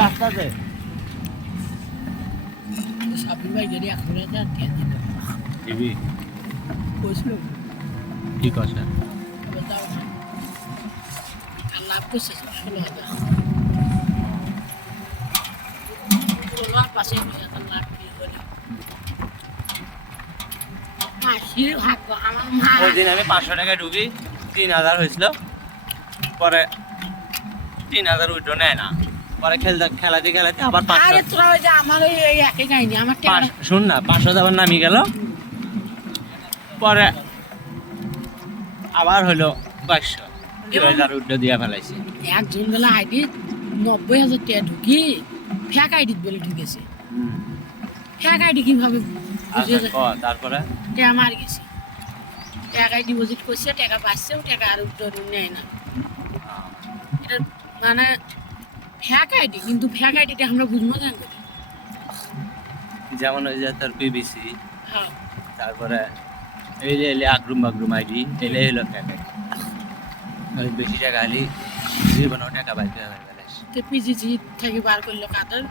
রাস্তাতে সাবির ভাই যদি এখন দিবি কইছিল কি কথা লাভ করছে 16,000 পাশে লাভ কি করে মাসির ভাগ্য আমার মা ওই দিন আমি 500 টাকা ঢুকি 3000 হয়েছিল পরে 3000 উঠো নেয় না পরে খেলাতে আবার 500 আরে তোরা ওই যে আমার এই একই কাহিনী আমার টাকা শুন না 500 আবার নামি গেল পরে আবার হলো 500 2000 উঠো দিয়া ফেলাইছি একজন বেলা আইডি 90,000 টাকা ঢুকি ফেক আইডি বলে ঢুকেছে ফেক আইডি কিভাবে বুঝে তারপরে টাকা মার গেছে টাকা ডিপোজিট করছে টাকা পাচ্ছে টাকা আর উঠো নেয় না এটা মানে ফেক আইডি কিন্তু ফেক আইডিটা আমরা বুঝবো কেন করি যেমন ওই যে তোর পিবিসি হ্যাঁ তারপরে এই যে এলে আগ্রুম আইডি এলে হলো ফেক আইডি ওই বেশি টাকা আলি জীবনেও টাকা বাইতে হবে তো পিজিজি থেকে বার করলো কাদের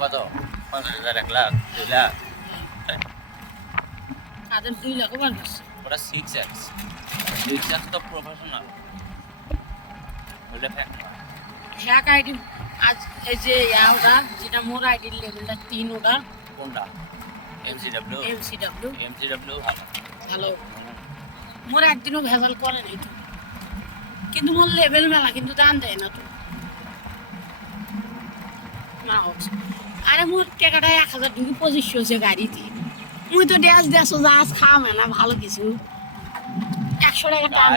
কত 50,000 1 লাখ 2 লাখ কাদের 2 লাখও বার করছে ওটা 6x 6x তো প্রফেশনাল ওটা ফেক আইডি আজ এই যে ওটা যেটা মোর আইডির লেভেলটা 3 ওটা কোনটা এমসিডব্লিউ ভালো ভালো মোর একদিনও ভেজাল করে নাই তো কিন্তু মোর লেভেল মেলা কিন্তু দান দেয় না তো না হচ্ছে আরে মোর টাকাটা 1000 ঢুকি 2500 হয়েছে গাড়িতে মুই তো দেড়শো জাহাজ খাওয়া না ভালো কিছু 100 টাকা টান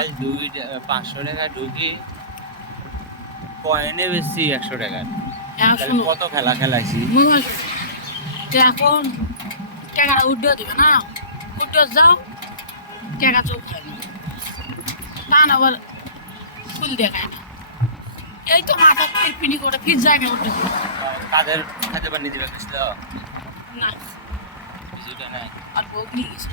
500 টাকা ঢুকি কয়েনে বেশি 100 টাকা কত খেলাইছি এখন টাকা উঠে দিবে না উঠে যাও টাকা চোখ খায় না টান আবার ফুল দেখায় না এই তো মাথা পিনি করে ফির জায়গা উঠে কাদের খাতে বানিয়ে দিবে কিছু না কিছুটা নাই আর বউ নিয়ে গেছে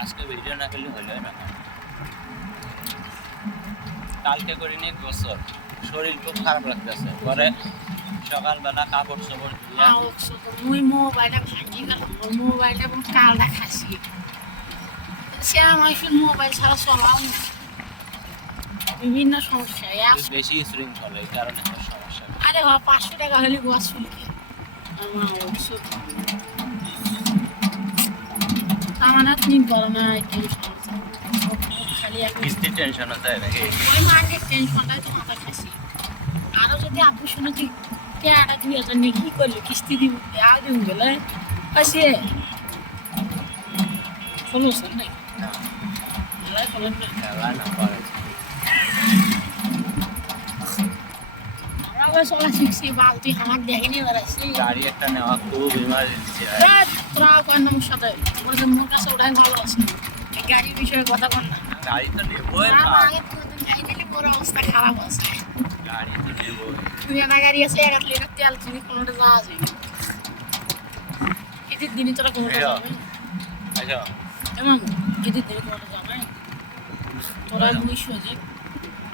আজকে ভিডিও না করলে হলো না কালকে করিনি গোসল শরীর খুব খারাপ লাগতেছে পরে সকালবেলা কাপড় চোপড় মুই মোবাইলটা ভাঙি গেলাম মোবাইলটা এবং কালটা খাসি সে আমার মোবাইল ছাড়া চলাও না বিভিন্ন সমস্যা বেশি স্ট্রিং চলে এই কারণে সমস্যা আরে 500 টাকা হলে গোয়া শুনকে আমার হাত নিন করো না খালি কিস্তি টেনশন হতে নাকি ওই মার্কেট টেনশনটাই তো মাথা খাসি আরো যদি আপু শুনে তুই টাকাটা 2000 নিয়ে কি করলি কিস্তি দিব আর দিব গেলে আছে সলিউশন নাই আমরা চলা শিখছি বালতি আমার দেখেনি বেড়াচ্ছি গাড়ি একটা নেওয়া খুব ইমার্জেন্সি তোরা কোন সাথে মোর কাছে ওটাই ভালো আছে গাড়ির বিষয়ে কথা বল না গাড়ি তো নেবই আগে প্রথম গাড়ি নিলে বড় অবস্থা খারাপ আছে গাড়ি তো নেবই তুই না গাড়ি আছে 1 লিটার তেল চিনি কোনটা যাওয়া যায় এদিক দিনই তোরা কোনটা যাবে আচ্ছা এমন এদিক দিনই কোনটা যাবে তোরা মুই সোজে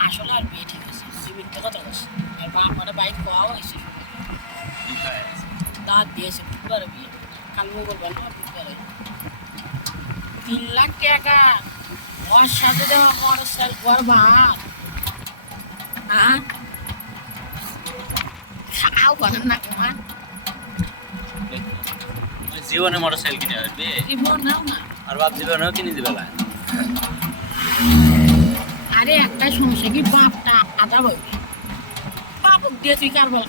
আসলে আর বিয়ে ঠিক আছে জীবিত কথা বলছ আর বাপ মানে বাইক পাওয়া হয়েছে দাঁত দিয়েছে পুরো বিয়ে কাল মঙ্গলবার না বুধবারে 3 লাখ টাকা ওর সাথে দেওয়া মোটরসাইকেল বরবাদ হ্যাঁ খাও করেন না তোমার জীবনে মোটরসাইকেল কিনে আসবে জীবন নাও না আর বাপ জীবনেও কিনে দিবে না আরে একটা সমস্যা কি বাপটা আদা বলবে বাপ দিয়ে তুই কার বল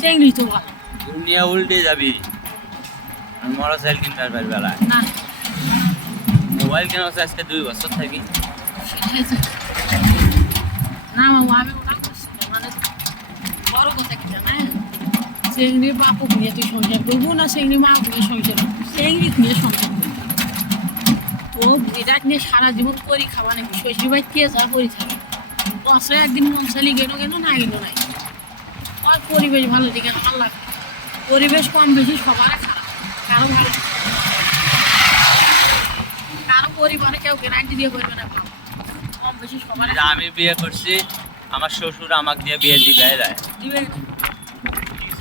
সেগুলি তো ভালো দুনিয়া উল্টে যাবি আমি মোটরসাইকেল কিনতে পারবি বেলা না মোবাইল কেনা হচ্ছে আজকে 2 বছর থাকি না মামা আমি ওটা করছি মানে বড় কথা কি জানেন সেগুলি বাপু নিয়ে তুই সংসার করবো না সেগুলি মা নিয়ে সংসার সেগুলি নিয়ে সংসার করবো ও এটা নিয়ে সারা জীবন করি খাওয়া নাকি শ্বশুর বাড়ি কে যা করি থাকে বছরে একদিন মন চালি গেল না গেল নাই আর পরিবেশ ভালো দিকে আমার লাগে পরিবেশ কম বেশি সবার খারাপ আরো ভালো কারো পরিবারে কেউ গ্যারান্টি দিয়ে করবে না ভাব। কম বেশি সবার আমি বিয়ে করছি, আমার শ্বশুর আমাকে দিয়ে বিয়ে দিবে দেয়। দিবে